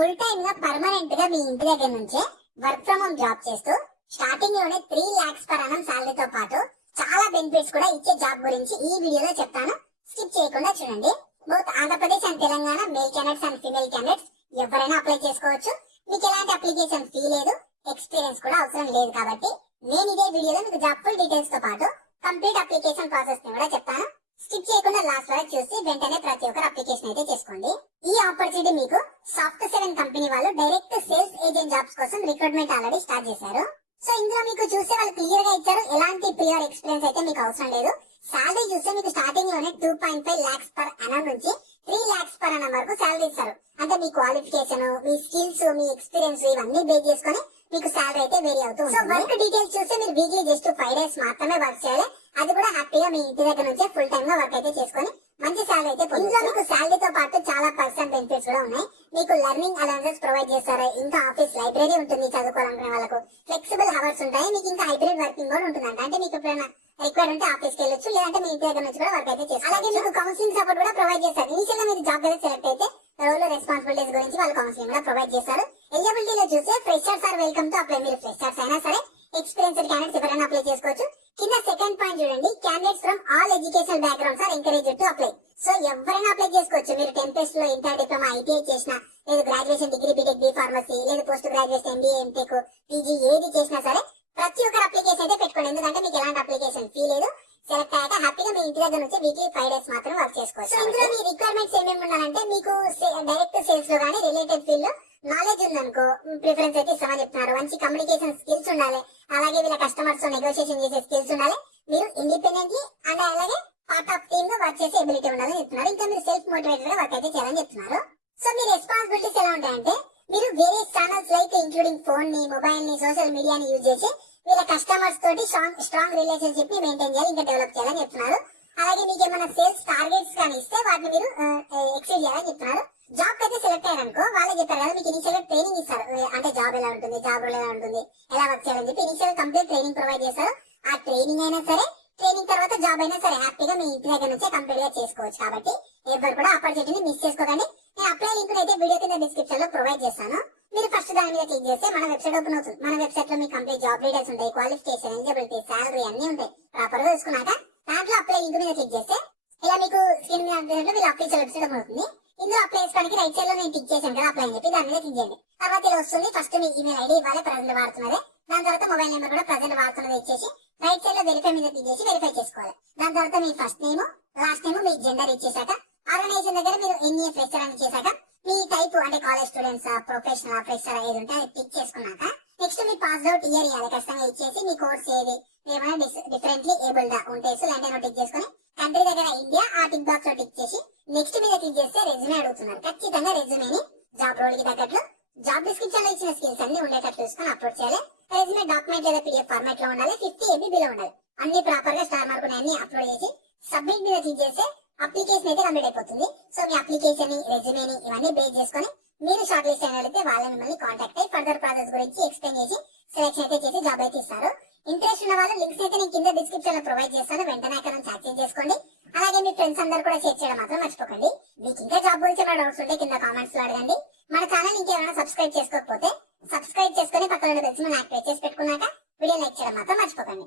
Full time గా permanent గా మీ ఇంటి దగ్గర నుంచే వర్క్ ఫ్రమ్ హోమ్ జాబ్ చేస్తూ స్టార్టింగ్ లోనే 3 lakhs per annum సాలరీతో పాటు చాలా బెనిఫిట్స్ కూడా ఇచ్చే జాబ్ గురించి ఈ వీడియోలో చెప్తాను. స్కిప్ చేయకుండా చూడండి. Both Andhra Pradesh and Telangana male candidates and female candidates ఎవరైనా అప్లై చేసుకోవచ్చు. మీకు ఎలాంటి అప్లికేషన్ ఫీ లేదు, ఎక్స్పీరియన్స్ కూడా అవసరం లేదు. కాబట్టి నేను ఇదే వీడియోలో మీకు జాబ్ ఫుల్ డీటెయిల్స్ తో పాటు కంప్లీట్ అప్లికేషన్ ప్రాసెస్ ని కూడా చెప్తాను. స్కిప్ చేయకుండా లాస్ట్ వరకు చూసి వెంటనే ప్రతి ఒక్కరు అప్లికేషన్ అయితే చేసుకోండి. ఈ ఆపర్చునిటీ మీకు సాఫ్ట్ 7 కంపెనీ వాళ్ళు డైరెక్ట్ సేల్స్ ఏజెంట్ జాబ్స్ కోసం రిక్రూట్మెంట్ ఆల్రెడీ స్టార్ట్ చేశారు. సో ఇందులో మీకు చూస్తే వాళ్ళు క్లియర్ గా ఇచ్చారు, ఎలాంటి ప్రియర్ ఎక్స్పీరియన్స్ అయితే మీకు అవసరం లేదు. సాలరీ చూస్తే మీకు స్టార్టింగ్ లోనే 2.5 lakhs per annum నుంచి 3 lakhs per annum వరకు సాలరీ ఇస్తారు. అంటే మీ క్వాలిఫికేషన్, మీ స్కిల్స్, మీ ఎక్స్పీరియన్స్ ఇవన్నీ బేస్ చేసుకుని మీకు సాలరీ అయితే వేరీ అవుతుంది. సో వర్క్ డీటెయిల్స్ చూస్తే మీరు వీక్లీ జస్ట్ 5 days మాత్రమే వర్క్ చేయాలి. అది కూడా హ్యాపీగా మీ ఇంటి దగ్గర నుంచే ఫుల్ టైమ్ గా వర్క్ అయితే చేసుకొని మంచి సాలరీ అయితే ఇందులో మీకు సాలరీతో పాటు చాలా పర్సనల్ బెనిఫిట్స్ కూడా ఉన్నాయి. మీకు లెర్నింగ్ అలవెన్సెస్ ప్రొవైడ్ చేస్తారు. ఇంకా ఆఫీస్ లైబ్రరీ ఉంటుంది చదువుకోవాలనుకునే వాళ్ళకు. ఫ్లెక్సిబుల్ హవర్స్ ఉంటాయి. మీకు ఇంకా హైబ్రిడ్ వర్కింగ్ కూడా ఉంటుందంట. అంటే మీకు ఎప్పుడైనా రిక్వైర్డ్ ఉంటే ఆఫీస్ కి వెళ్ళొచ్చు, లేదంటే మీ ఇంటి దగ్గర నుంచి కూడా వర్క్ అయితే చేస్తారు. అలాగే మీకు కౌన్సిలింగ్ సపోర్ట్ కూడా ప్రొవైడ్ చేస్తారు. ఇనిషియల్ గా మీరు జాబ్ అయితే సెలెక్ట్ అయితే రోల్ రెస్పాన్సిబిలిటీస్ గురించి వాళ్ళు కౌన్సిలింగ్ కూడా ప్రొవైడ్ చేస్తారు. ఎలిజిబిలిటీలో చూస్తే freshers are welcome to apply. మీరు ఫ్రెషర్స్ అయినా సరే, ఎక్స్పీరియన్స్డ్ క్యాండిడేట్స్ ఎవరైనా అప్లై చేసుకోవచ్చు. కింద సెకండ్ పాయింట్ చూడండి, candidates from all educational backgrounds are encouraged to apply. So ఎవరైనా అప్లై చేసుకోవచ్చు. మీరు టెంపెస్ట్ లో ఇంటర్ డిప్లొమా, ఐటీఐ చేసినా, లేదు graduation degree, B Tech, B pharmacy, లేదు post graduation, MBA, M Tech, PG ఏది చేసినా సరే ప్రతి ఒక్కరు అప్లికేషన్ అయితే పెట్టుకోండి. ఎందుకంటే మీకు ఎలాంటి అప్లికేషన్ ఫీ లేదు. సెలెక్ట్ అయ్యాక హ్యాపీగా మీ ఇంటి దగ్గర నుంచి వీక్లీ 5 days మాత్రం వర్క్ చేసుకోవచ్చు. సో ఇందులో మీ రిక్వైర్మెంట్స్ ఏమేమి ఉండాలంటే, మీకు డైరెక్ట్ సేల్స్ లో కానీ రిలేటెడ్ ఫీల్డ్ లో నాలెడ్జ్ ఉందనుకో ప్రిఫరెన్స్ అయితే ఇస్తామని చెప్తున్నారు. మంచి కమ్యూనికేషన్ స్కిల్స్ ఉండాలి. అలాగే వీళ్ళ కస్టమర్స్ తో నెగోషియేషన్ చేసే స్కిల్స్ ఉండాలి. మీరు ఇండిపెండెంట్లీ అండ్ అలాగే పార్ట్ ఆఫ్ టీమ్ లో వర్క్ చేసే ఎబిలిటీ ఉండాలని చెప్తున్నారు. ఇంకా మీరు సెల్ఫ్ మోటివేటెడ్ గా వర్క్ అయితే చేయాలని చెప్తున్నారు. సో మీ రెస్పాన్సిబిలిటీస్ ఎలా ఉంటాయంటే, మీరు వేరే ఛానల్స్ లైక్ ఇంక్లూడింగ్ ఫోన్ ని, మొబైల్ ని, సోషల్ మీడియాని యూజ్ చేసి వీళ్ళ కస్టమర్స్ తోటి స్ట్రాంగ్ రిలేషన్షిప్ ని మెయింటైన్ చేయాలి, ఇంకా డెవలప్ చేయాలని చెప్తున్నారు. అలాగే మీకు ఏమైనా సేల్స్ టార్గెట్స్ కానీ ఇస్తే వాటిని మీరు ఎక్సీడ్ చేయాలని చెప్తున్నారు. జాబ్ అయితే సెలెక్ట్ అయ్యారనుకో, వాళ్ళే చెప్పారు కదా మీకు ఇనిషియల్ గా ట్రైనింగ్ ఇస్తారు. అంటే జాబ్ ఎలా ఉంటుంది, జాబ్ రోల్ ఎలా ఉంటుంది, ఎలా వర్క్ చేయాలని చెప్పి ఇనిషియల్ కంప్లీట్ ట్రైనింగ్ ప్రొవైడ్ చేస్తారు. ఆ ట్రైనింగ్ అయినా సరే, ట్రైనింగ్ తర్వాత జాబ్ అయినా సరే హ్యాపీగా మీ ఇంటి దగ్గర నుంచే కంప్లీట్ గా చేసుకోవచ్చు. కాబట్టి ఎవరు కూడా ఆపర్చునిటీని మిస్ చేసుకోకండి. నేను అప్లై లింక్ అయితే వీడియో కింద డిస్క్రిప్షన్ లో ప్రొవైడ్ చేస్తాను. మీరు ఫస్ట్ దాని మీద క్లిక్ చేస్తే మన వెబ్సైట్ ఓపెన్ అవుతుంది. మన వెబ్సైట్ లో మీ కంప్లీట్ జాబ్ డీటెయిల్స్ ఉంటాయి, క్వాలిఫికేషన్, ఎలిజిబిలిటీ, సాలరీ అన్ని ఉంటాయి. ప్రాపర్ గా చూసుకున్నాక దాంట్లో అప్లై లింక్ మీద క్లిక్ చేస్తే ఇలా మీకు స్క్రీన్ మీద మీరు అప్లై వెబ్సైట్ ఓపెన్ అవుతుంది. ఇందులో అప్లై చేసుకోవడానికి రైట్ సైడ్ లో నేను క్లిక్ చేశాను కదా అప్లై అని చెప్పి, దాని మీద క్లిక్ చేయండి. తర్వాత ఇలా వస్తుంది. ఫస్ట్ మీ ఈమెయిల్ ఐడి ఇవ్వాలి, ప్రజెంట్ వాడుతున్నదే. దాని తర్వాత మొబైల్ నెంబర్ కూడా ప్రజెంట్ వాడుతున్నది ఇచ్చేసి రైట్ సైడ్ లో వెరిఫై మీద క్లిక్ చేసి వెరిఫై చేసుకోవాలి. దాని తర్వాత మీ ఫస్ట్ నేమ్, లాస్ట్ నేమ్, మీ జెండర్ ఇచ్చేసాక ఆర్గనైజేషన్ దగ్గర మీరు ఎన్ఏ ఫ్రెషర్ అని చేశాక మీ టైప్ అంటే కాలేజ్ స్టూడెంట్స్, ప్రొఫెషనల్, ఫ్రెషర్ ఏది ఉంటే అది టిక్ చేసుకున్నాక నెక్స్ట్ మీ పాస్ అవుట్ ఇయర్ ఇవ్వాలి ఖచ్చితంగా ఇచ్చేసి, మీ కోర్స్ ఏది, ఏమైనా డిఫరెంట్లీ ఏబుల్డ్ ఉంటే లేదంటే టిక్ చేసుకుని కంట్రీ దగ్గర ఇండియా ఆ టిక్ బాక్స్ లో టిక్ చేసి నెక్స్ట్ మీద క్లిక్ చేస్తే రెజ్యూమే అడుగుతున్నారు. ఖచ్చితంగా రెజ్యూమేని జాబ్ రోల్ కి తగ్గట్లు జాబ్ డిస్క్రిప్షన్ లో ఇచ్చిన స్కిల్స్ అన్ని ఉండేటట్లు చూసుకుని అప్లోడ్ చేయాలి. రెజ్యూమే డాక్యుమెంట్ లేదా పీడిఎఫ్ ఫార్మాట్ లో ఉండాలి. 50 MB బిలో ఉండాలి. అన్ని ప్రాపర్ గా స్టార్ మార్క్ అన్ని అప్లోడ్ చేసి సబ్మిట్ మీద క్లిక్ చేస్తే అప్లికేషన్ అయితే కంప్లీట్ అయిపోతుంది. సో మీ అప్లికేషన్, రెజ్యూమేని ఇవన్నీ బేస్ చేసుకుని మీరు షార్ట్ లిస్ట్ అయినట్లయితే వాళ్ళని మిమ్మల్ని కాంటాక్ట్ అయ్యి ఫర్దర్ ప్రాసెస్ గురించి ఎక్స్ప్లెయిన్ చేసి సెలెక్షన్ అయితే చేసి జాబ్ అయితే ఇస్తారు. ఇంట్రెస్ట్ ఉన్న వాళ్ళు లింక్స్ అయితే నేను కింద డిస్క్రిప్షన్ లో ప్రొవైడ్ చేస్తాను. వెంటనే అక్కడ నుంచి యాక్సెస్ చేసుకోండి. అలాగే మీ ఫ్రెండ్స్ అందరూ కూడా షేర్ చేయడం మాత్రం మర్చిపోకండి. మీకు ఇంకా జాబ్ గురించి ఏమైనా డౌట్స్ ఉంటే కింద కామెంట్స్ లో అడగండి. మన ఛానల్ ఇంకేమైనా సబ్స్క్రైబ్ చేసుకోకపోతే సబ్స్క్రైబ్ చేసుకుని పక్కన బెల్ సింబల్ యాక్టివేట్ చేసి పెట్టుకున్నాక వీడియో లైక్ చేయడం మాత్రం మర్చిపోకండి.